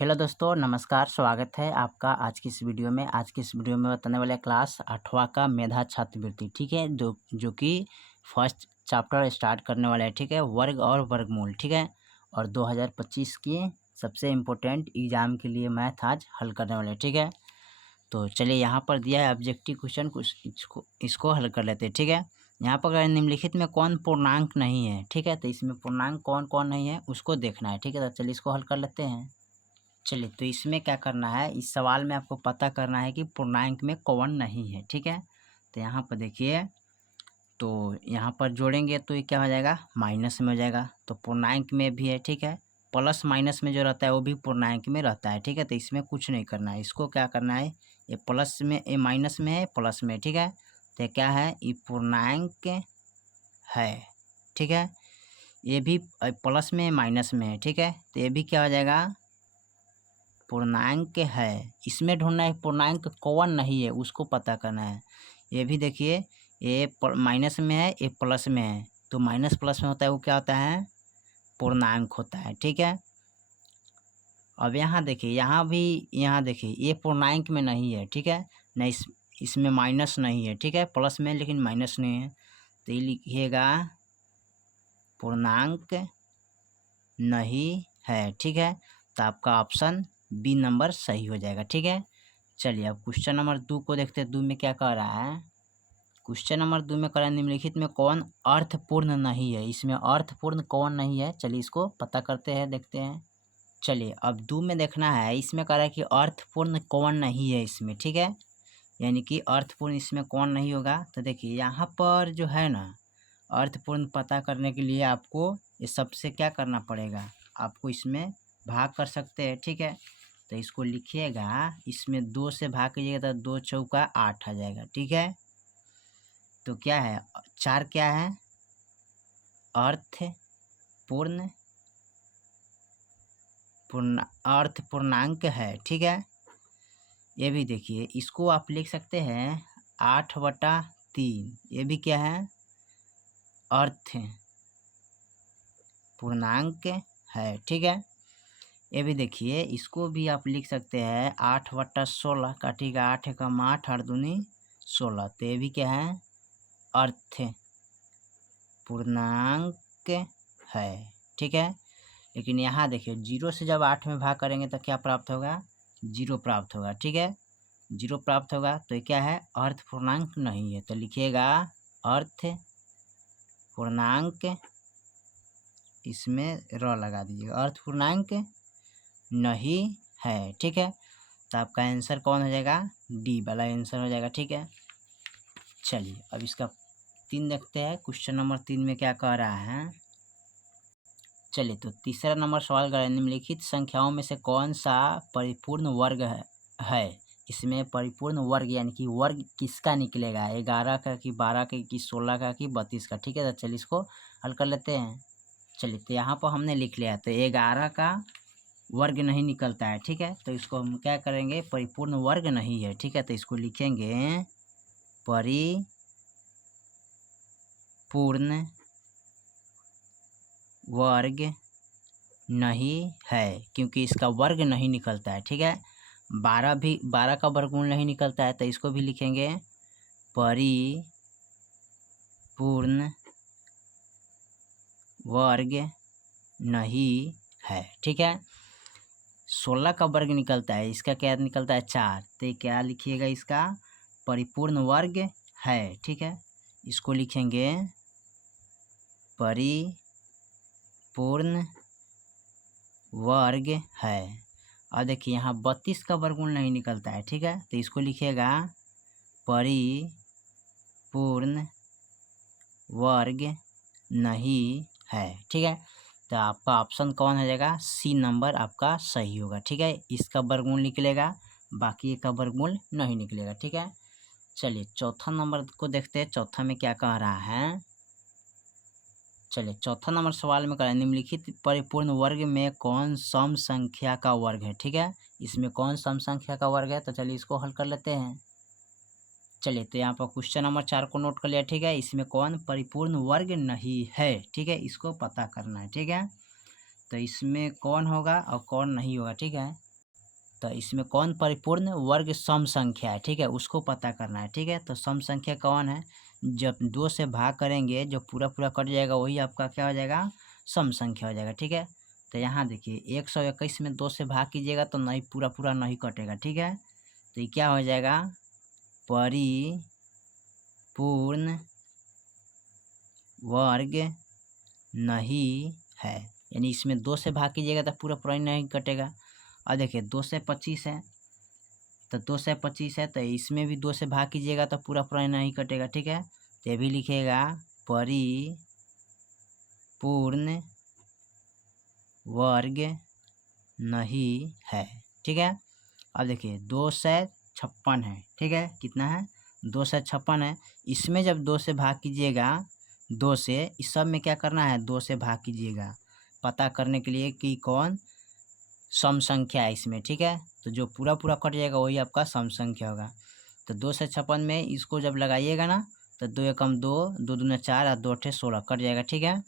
Hello दोस्तों, नमस्कार। स्वागत है आपका आज की इस वीडियो में। आज की इस वीडियो में बताने वाले क्लास 8वां का मेधा छात्रवृत्ति, ठीक है, जो कि फर्स्ट चैप्टर स्टार्ट करने वाला है, ठीक है, वर्ग और वर्गमूल, ठीक है। और 2025 की सबसे इम्पोर्टेंट एग्ज़ाम के लिए मैथ आज हल करने वाले हैं, ठीक है। तो चलिए, यहाँ पर दिया है ऑब्जेक्टिव क्वेश्चन, कुछ इसको हल कर लेते हैं, ठीक है। यहाँ पर अगर निम्नलिखित में कौन पूर्णांक नहीं है, ठीक है, तो इसमें पूर्णांक कौन कौन नहीं है उसको देखना है, ठीक है। तो चलिए इसको हल कर लेते हैं। चलिए, तो इसमें क्या करना है, इस सवाल में आपको पता करना है कि पूर्णांक में कौन नहीं है, ठीक है। तो यहाँ पर देखिए, तो यहाँ पर जोड़ेंगे तो ये क्या हो जाएगा, माइनस में हो जाएगा। तो पूर्णांक में भी है, ठीक है, प्लस माइनस में जो रहता है वो भी पूर्णांक में रहता है, ठीक है। तो इसमें कुछ नहीं करना है, इसको क्या करना है, ये प्लस में, ये माइनस में है, प्लस में, ठीक है। तो क्या है, ये पूर्णांक है, ठीक है। ये भी प्लस में माइनस में है, ठीक है। तो ये भी क्या हो जाएगा, पूर्णांक है। इसमें ढूंढना है पूर्णांक कौन नहीं है, उसको पता करना है। ये भी देखिए, ये माइनस में है, ये प्लस में है, तो माइनस प्लस में होता है वो क्या होता है, पूर्णांक होता है, ठीक है। अब यहाँ देखिए, यहाँ देखिए, ये पूर्णांक में नहीं है, ठीक है, नहीं, इसमें माइनस नहीं है, ठीक है, प्लस में लेकिन माइनस नहीं है। तो ये लिखिएगा पूर्णांक नहीं है, ठीक है। तो आपका ऑप्शन बी नंबर सही हो जाएगा, ठीक है। चलिए, अब क्वेश्चन नंबर 2 को देखते हैं। 2 में क्या कह रहा है, क्वेश्चन नंबर 2 में कह रहा है निम्नलिखित में कौन अर्थपूर्ण नहीं है। इसमें अर्थपूर्ण कौन नहीं है, चलिए इसको पता करते हैं, देखते हैं। चलिए, अब 2 में देखना है, इसमें कह रहा है कि अर्थपूर्ण कौन नहीं है इसमें, ठीक है, यानी कि अर्थपूर्ण इसमें कौन नहीं होगा। तो देखिए, यहाँ पर जो है ना, अर्थपूर्ण पता करने के लिए आपको ये सबसे क्या करना पड़ेगा, आपको इसमें भाग कर सकते हैं, ठीक है। तो इसको लिखिएगा, इसमें 2 से भाग कीजिएगा तो 2 चौका 8 आ जाएगा, ठीक है। तो क्या है, 4 क्या है, अर्थपूर्ण अर्थ पूर्णांक है, ठीक है। ये भी देखिए, इसको आप लिख सकते हैं 8/3, ये भी क्या है, अर्थ पूर्णांक है, ठीक है। ये भी देखिए, इसको भी आप लिख सकते हैं 8/16, काटिएगा 8 एकम 8, 8 दूनी 16, तो ये भी क्या है, अर्थ पूर्णांक है, ठीक है। लेकिन यहाँ देखिए, 0 से जब 8 में भाग करेंगे तो क्या प्राप्त होगा, 0 प्राप्त होगा, ठीक है, 0 प्राप्त होगा। तो ये क्या है, अर्थ पूर्णांक नहीं है। तो लिखिएगा अर्थ पूर्णांक, इसमें र लगा दीजिएगा, अर्थ पूर्णांक नहीं है, ठीक है। तो आपका आंसर कौन हो जाएगा, डी वाला आंसर हो जाएगा, ठीक है। चलिए, अब इसका 3 देखते हैं। क्वेश्चन नंबर 3 में क्या कह रहा है, चलिए, तो तीसरा नंबर सवाल कर रहा है निम्नलिखित संख्याओं में से कौन सा परिपूर्ण वर्ग है। इसमें परिपूर्ण वर्ग यानी कि वर्ग किसका निकलेगा, 11 का कि 12 का कि 16 का कि 32 का, ठीक है। तो चलिए इसको हल कर लेते हैं। चलिए, तो यहाँ पर हमने लिख लिया, तो 11 का वर्ग नहीं निकलता है, ठीक है। तो इसको हम क्या करेंगे, परिपूर्ण वर्ग नहीं है, ठीक है। तो इसको लिखेंगे परिपूर्ण वर्ग नहीं है, क्योंकि इसका वर्ग नहीं निकलता है, ठीक है। 12 का वर्गमूल नहीं निकलता है, तो इसको भी लिखेंगे परिपूर्ण वर्ग नहीं है, ठीक है। 16 का वर्ग निकलता है, इसका क्या निकलता है, 4, तो क्या लिखिएगा, इसका परिपूर्ण वर्ग है, ठीक है। इसको लिखेंगे परिपूर्ण वर्ग है। और देखिए, यहाँ 32 का वर्गमूल नहीं निकलता है, ठीक है। तो इसको लिखिएगा परिपूर्ण वर्ग नहीं है, ठीक है। तो आपका ऑप्शन कौन हो जाएगा, सी नंबर आपका सही होगा, ठीक है। इसका वर्गमूल निकलेगा, बाकी का वर्गमूल नहीं निकलेगा, ठीक है। चलिए, चौथा नंबर को देखते हैं। चौथा में क्या कह रहा है, चलिए, चौथा नंबर सवाल में कह रहा है निम्नलिखित परिपूर्ण वर्ग में कौन सम संख्या का वर्ग है, ठीक है। इसमें कौन सम संख्या का वर्ग है, तो चलिए इसको हल कर लेते हैं। चलिए, तो यहाँ पर क्वेश्चन नंबर 4 को नोट कर लिया, ठीक है। इसमें कौन परिपूर्ण वर्ग नहीं है, ठीक है, इसको पता करना है, ठीक है। तो इसमें कौन होगा और कौन नहीं होगा, ठीक है। तो इसमें कौन परिपूर्ण वर्ग सम संख्या है, ठीक है, उसको पता करना है, ठीक है। तो सम संख्या कौन है, जब 2 से भाग करेंगे जो पूरा पूरा कट जाएगा वही आपका क्या हो जाएगा, सम संख्या हो जाएगा, ठीक है। तो यहाँ देखिए 121 में 2 से भाग कीजिएगा तो नहीं पूरा पूरा नहीं कटेगा, ठीक है। तो ये क्या हो जाएगा, परिपूर्ण वर्ग नहीं है, यानी इसमें 2 से भाग कीजिएगा तो पूरा पूरा नहीं कटेगा। और देखिए 2 से 25 है, तो 2 से 25 है तो इसमें भी 2 से भाग कीजिएगा तो पूरा पूरा नहीं कटेगा, ठीक है। तो ये भी लिखिएगा परिपूर्ण वर्ग नहीं है, ठीक है। अब देखिए 2 से 56 है, ठीक है, कितना है, 2 से 56 है। इसमें जब 2 से भाग कीजिएगा, 2 से इस सब में क्या करना है, 2 से भाग कीजिएगा पता करने के लिए कि कौन सम संख्या है इसमें, ठीक है। तो जो पूरा पूरा कट जाएगा वही आपका सम संख्या होगा। तो 2 से 56 में इसको जब लगाइएगा ना तो 2 एकम 2, 2 दूना 4 और 2 अठे 16 कट जाएगा, ठीक है।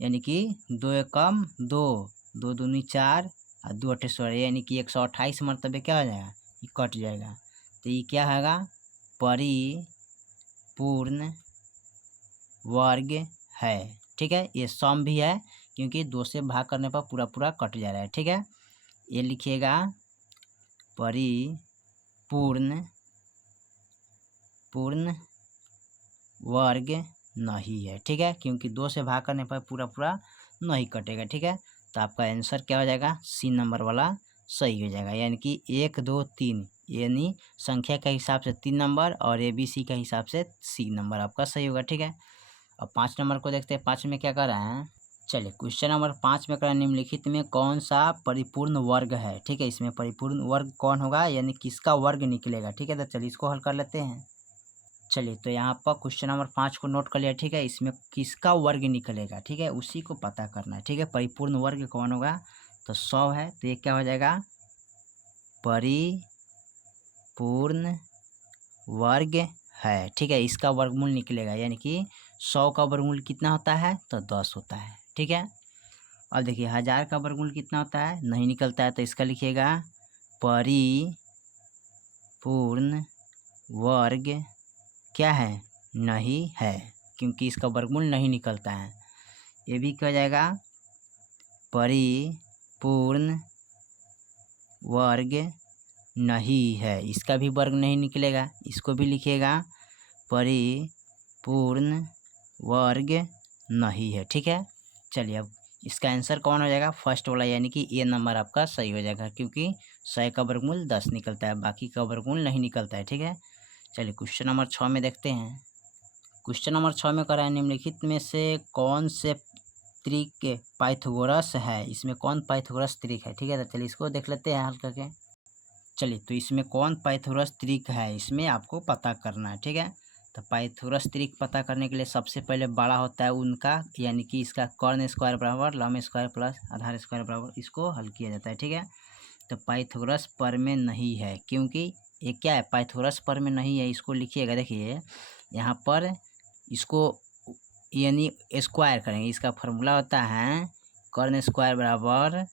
यानी कि 2 एकम 2, 2 दूनी 4 और 2 अठे 16, यानी कि 128 मरतबे क्या हो जाएगा, ये कट जाएगा। तो ये क्या होगा, परिपूर्ण वर्ग है, ठीक है। ये सम भी है क्योंकि 2 से भाग करने पर पूरा पूरा कट जा रहा है, ठीक है। ये लिखिएगा परिपूर्ण वर्ग नहीं है, ठीक है, क्योंकि 2 से भाग करने पर पूरा पूरा नहीं कटेगा, ठीक है। तो आपका आंसर क्या हो जाएगा, सी नंबर वाला सही हो जाएगा, यानी कि 1 2 3, यानी संख्या के हिसाब से 3 नंबर और ABC के हिसाब से सी नंबर आपका सही होगा, ठीक है। अब 5 नंबर को देखते हैं, 5 में क्या कर रहे हैं। चलिए क्वेश्चन नंबर 5 में कर निम्नलिखित में कौन सा परिपूर्ण वर्ग है, ठीक है। इसमें परिपूर्ण वर्ग कौन होगा, यानी किसका वर्ग निकलेगा, ठीक है। तो चलिए इसको हल कर लेते हैं। चलिए तो यहाँ पर क्वेश्चन नंबर 5 को नोट कर लिया, ठीक है। इसमें किसका वर्ग निकलेगा, ठीक है, उसी को पता करना है, ठीक है। परिपूर्ण वर्ग कौन होगा, तो 100 है, तो ये क्या हो जाएगा, परिपूर्ण वर्ग है, ठीक है। इसका वर्गमूल निकलेगा, यानी कि 100 का वर्गमूल कितना होता है, तो 10 होता है, ठीक है। अब देखिए 1000 का वर्गमूल कितना होता है, नहीं निकलता है, तो इसका लिखिएगा परिपूर्ण वर्ग क्या है, नहीं है, क्योंकि इसका वर्गमूल नहीं निकलता है। ये भी क्या हो जाएगा, परिपूर्ण वर्ग नहीं है, इसका भी वर्ग नहीं निकलेगा, इसको भी लिखिएगा परिपूर्ण वर्ग नहीं है, ठीक है। चलिए अब इसका आंसर कौन हो जाएगा, फर्स्ट वाला, यानी कि ए नंबर आपका सही हो जाएगा, क्योंकि 100 का वर्गमूल 10 निकलता है, बाकी का वर्गमूल नहीं निकलता है, ठीक है। चलिए क्वेश्चन नंबर 6 में देखते हैं। क्वेश्चन नंबर 6 में करा है, निम्नलिखित में से कौन से त्रिक पाइथागोरस है, इसमें कौन पाइथागोरस त्रिक है, ठीक है। तो चलिए इसको देख लेते हैं हल करके। चलिए तो इसमें कौन पाइथागोरस त्रिक है, इसमें आपको पता करना है, ठीक है। तो पाइथागोरस त्रिक पता करने के लिए सबसे पहले बड़ा होता है उनका, यानी कि इसका कर्ण स्क्वायर बराबर लंब स्क्वायर प्लस आधार स्क्वायर बराबर, इसको हल किया जाता है, ठीक है। तो पाइथागोरस पर में नहीं है, क्योंकि ये क्या है, पाइथागोरस पर में नहीं है, इसको लिखिएगा, देखिए यहाँ पर इसको यानी स्क्वायर करेंगे, इसका फॉर्मूला होता है कर्ण स्क्वायर बराबर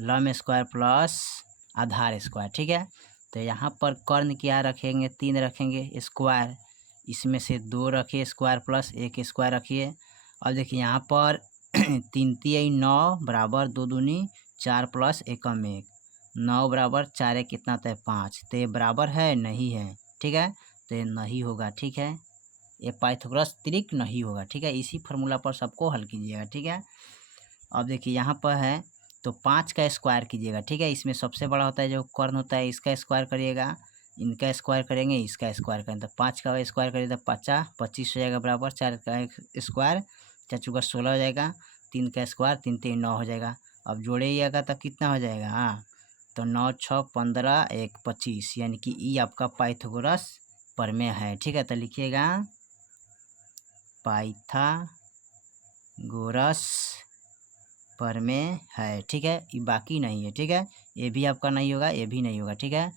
लंब स्क्वायर प्लस आधार स्क्वायर, ठीक है। तो यहाँ पर कर्ण क्या रखेंगे, 3 रखेंगे, स्क्वायर इसमें से 2 रखिए, स्क्वायर प्लस 1 स्क्वायर रखिए। और देखिए यहाँ पर 3 3 9 बराबर 2 दूनी 4 प्लस 1 1, 9 बराबर 4 1 कितना होता है 5, तो ये बराबर है नहीं है, ठीक है। तो ये नहीं होगा, ठीक है, ये पाइथागोरस त्रिक नहीं होगा, ठीक है। इसी फार्मूला पर सबको हल कीजिएगा, ठीक है। अब देखिए यहाँ पर है तो 5 का स्क्वायर कीजिएगा, ठीक है। इसमें सबसे बड़ा होता है जो कर्ण होता है, इसका स्क्वायर करिएगा, इनका स्क्वायर करेंगे, इसका स्क्वायर करेंगे, तो 5 का स्क्वायर करिए तो 50 25 हो जाएगा बराबर, 4 का स्क्वायर 4 चौका 16 हो जाएगा, 3 का स्क्वायर 3 3 9 हो जाएगा। अब जोड़िएगा तो कितना हो जाएगा, हाँ, तो 9 6 15 1 25, यानी कि ये आपका पाइथागोरस प्रमेय है, ठीक है। तो लिखिएगा पाइथागोरस प्रमेय है, ठीक है, ये बाकी नहीं है, ठीक है। ये भी आपका नहीं होगा, ये भी नहीं होगा, ठीक है,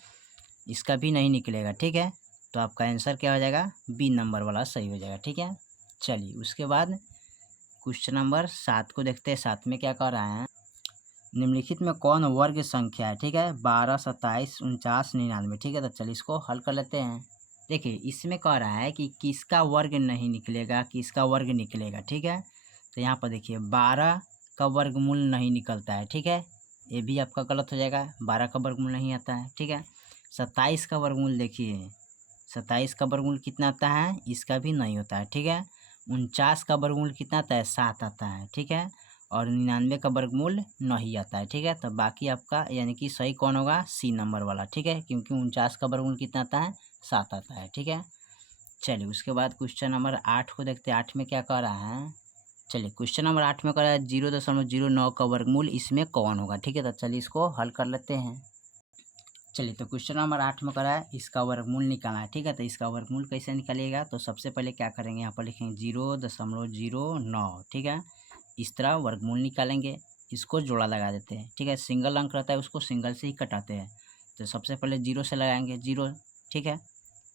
इसका भी नहीं निकलेगा, ठीक है। तो आपका आंसर क्या हो जाएगा, बी नंबर वाला सही हो जाएगा, ठीक है। चलिए उसके बाद क्वेश्चन नंबर 7 को देखते हैं, 7 में क्या कह रहा है। निम्नलिखित में कौन वर्ग संख्या है, ठीक है, 12, 27, 49, 99, ठीक है। तो चलिए इसको हल कर लेते हैं। देखिए इसमें कह रहा है कि किसका वर्ग नहीं निकलेगा, किसका वर्ग निकलेगा, ठीक है। तो यहाँ पर देखिए 12 का वर्गमूल नहीं निकलता है, ठीक है, ये भी आपका गलत हो जाएगा, 12 का वर्गमूल नहीं आता है, ठीक है। 27 का वर्गमूल देखिए, 27 का वर्गमूल कितना आता है, इसका भी नहीं होता है, ठीक है। 49 का वर्गमूल कितना आता है, 7 आता है, ठीक है। और 99 का वर्गमूल नहीं आता है, ठीक है। तो बाकी आपका यानी कि सही कौन होगा, सी नंबर वाला, ठीक है, क्योंकि 49 का वर्गमूल कितना आता है, 7 आता है, ठीक है। चलिए उसके बाद क्वेश्चन नंबर 8 को देखते हैं। 8 में क्या कह रहा है, चलिए क्वेश्चन नंबर 8 में कह रहा है 0.09 का वर्गमूल इसमें कौन होगा, ठीक है। तो चलिए इसको हल कर लेते हैं। चलिए तो क्वेश्चन नंबर 8 में कह रहा है इसका वर्गमूल निकालना है, ठीक है। तो इसका वर्गमूल कैसे निकालिएगा, तो सबसे पहले क्या करेंगे, यहाँ पर लिखेंगे 0.09, ठीक है। इस तरह वर्गमूल निकालेंगे, इसको जोड़ा लगा देते हैं, ठीक है। सिंगल अंक रहता है उसको सिंगल से ही कटाते हैं। तो सबसे पहले 0 से लगाएंगे 0, ठीक है।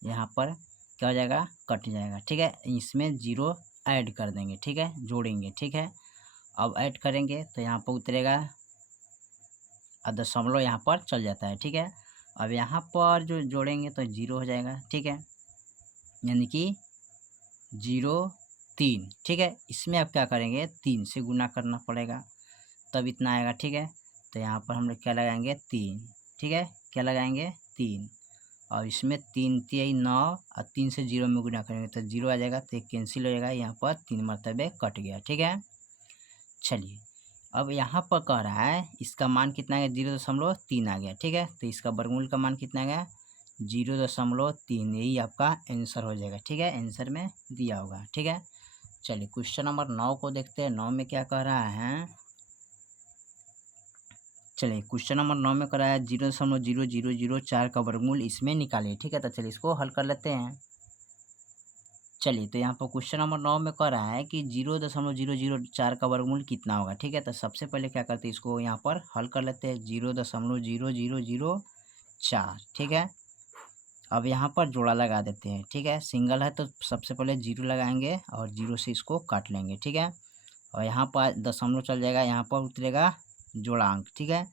यहाँ पर क्या हो जाएगा, कट जाएगा, ठीक है। इसमें 0 ऐड कर देंगे, ठीक है, जोड़ेंगे, ठीक है। अब ऐड करेंगे तो यहाँ पर उतरेगा और दशमलव यहाँ पर चल जाता है, ठीक है। अब यहाँ पर जो जोड़ेंगे तो 0 हो जाएगा, ठीक है, यानी कि 0.3, ठीक है। इसमें अब क्या करेंगे, 3 से गुना करना पड़ेगा तब इतना आएगा, ठीक है। तो यहाँ पर हम लोग क्या लगाएंगे, 3, ठीक है, क्या लगाएंगे, 3। और इसमें 3 3 9 और 3 से 0 में गुना करेंगे तो 0 आ जाएगा, तो कैंसिल हो जाएगा, यहाँ पर 3 मरतबे कट गया, ठीक है। चलिए अब यहाँ पर कह रहा है इसका मान कितना आ गया, 0.3 आ गया, ठीक है। तो इसका वर्गमूल का मान कितना आ गया, 0.3, यही आपका आंसर हो जाएगा, ठीक है, आंसर में दिया होगा, ठीक है। चलिए क्वेश्चन नंबर 9 को देखते हैं। 9 में क्या कह रहा है, चलिए क्वेश्चन नंबर 9 में कह रहा है 0.0004 का वर्गमूल इसमें निकालिए, ठीक है। तो चलिए इसको हल कर लेते हैं। चलिए तो यहाँ पर क्वेश्चन नंबर 9 में कह रहा है कि 0.004 का वर्गमूल कितना होगा, ठीक है। तो सबसे पहले क्या करते हैं, इसको यहाँ पर हल कर लेते हैं, 0.0004, ठीक है। अब यहाँ पर जोड़ा लगा देते हैं, ठीक है। सिंगल है तो सबसे पहले 0 लगाएंगे और 0 से इसको काट लेंगे, ठीक है। और यहाँ पर दशमलव चल जाएगा, यहाँ पर उतरेगा जोड़ांक, ठीक है।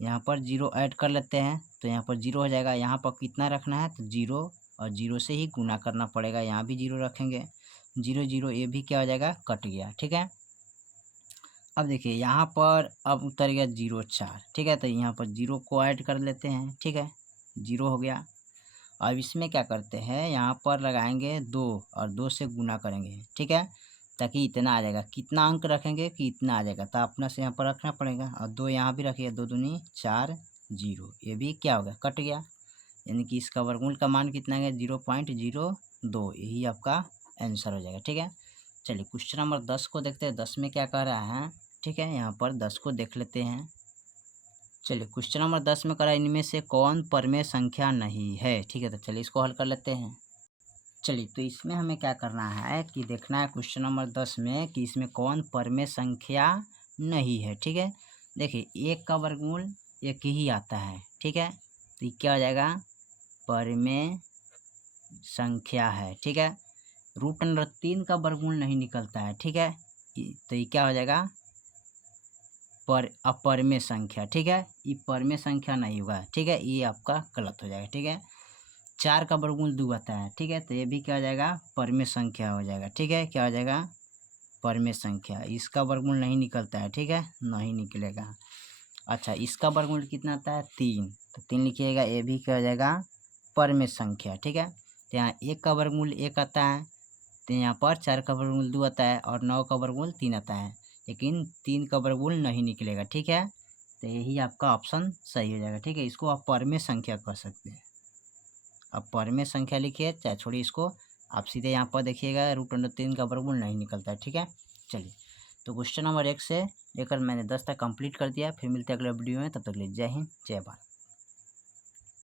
यहाँ पर 0 ऐड कर लेते हैं तो यहाँ पर 0 हो जाएगा। यहाँ पर कितना रखना है, तो 0 और 0 से ही गुना करना पड़ेगा, यहाँ भी 0 रखेंगे, 0 0, ये भी क्या हो जाएगा, कट गया, ठीक है। अब देखिए यहाँ पर अब उतर गया 0.4, ठीक है। तो यहाँ पर 0 को ऐड कर लेते हैं, ठीक है, 0 हो गया। अब इसमें क्या करते हैं, यहाँ पर लगाएंगे 2 और 2 से गुना करेंगे, ठीक है, ताकि इतना आ जाएगा। कितना अंक रखेंगे कि इतना आ जाएगा, तो अपना से यहाँ पर रखना पड़ेगा। और 2 यहाँ भी रखिए, 2 दूनी 4, 0, ये भी क्या हो गया, कट गया, यानी कि इसका वर्गमूल का मान कितना है, 0.02, यही आपका आंसर हो जाएगा, ठीक है। चलिए क्वेश्चन नंबर 10 को देखते हैं। 10 में क्या कह रहा है, ठीक है, यहाँ पर 10 को देख लेते हैं। चलिए क्वेश्चन नंबर 10 में कह रहा है इनमें से कौन परमेय संख्या नहीं है, ठीक है। तो चलिए इसको हल कर लेते हैं। चलिए तो इसमें हमें क्या करना है कि देखना है क्वेश्चन नंबर 10 में कि इसमें कौन परमेय संख्या नहीं है, ठीक है। देखिए 1 का वर्गमूल 1 ही आता है, ठीक है। तो ये क्या हो जाएगा, परमेय संख्या है, ठीक है। √3 का वर्गमूल नहीं निकलता है, ठीक है। तो ये क्या हो जाएगा, अपरमेय संख्या, ठीक है। ये परमेय संख्या नहीं होगा, ठीक है, ये आपका गलत हो जाएगा, ठीक है। 4 का वर्गमूल 2 आता है, ठीक है। तो ये भी क्या हो जाएगा, परमेय संख्या हो जाएगा, ठीक है, क्या हो जाएगा, परमेय संख्या। इसका वर्गमूल नहीं निकलता है, ठीक है, नहीं निकलेगा। अच्छा इसका वर्गमूल कितना आता है, 3, तो 3 लिखिएगा, ये भी क्या हो जाएगा, परमेय संख्या, ठीक है। तो यहाँ 1 का वर्गमूल 1 आता है, तो यहाँ पर 4 का वर्गमूल 2 आता है और 9 का वर्गमूल 3 आता है, लेकिन 3 का वर्गमूल नहीं निकलेगा, ठीक है। तो यही आपका ऑप्शन सही हो जाएगा, ठीक है। इसको आप परमेय संख्या कह सकते हैं। अब परमेय संख्या लिखिए, चाहे छोड़िए इसको, आप सीधे यहाँ पर देखिएगा √3 का वर्गमूल नहीं निकलता है, ठीक है। चलिए तो क्वेश्चन नंबर 1 से लेकर मैंने 10 तक कंप्लीट कर दिया। फिर मिलते हैं अगले वीडियो में, तब तक के लिए जय हिंद, जय भारत।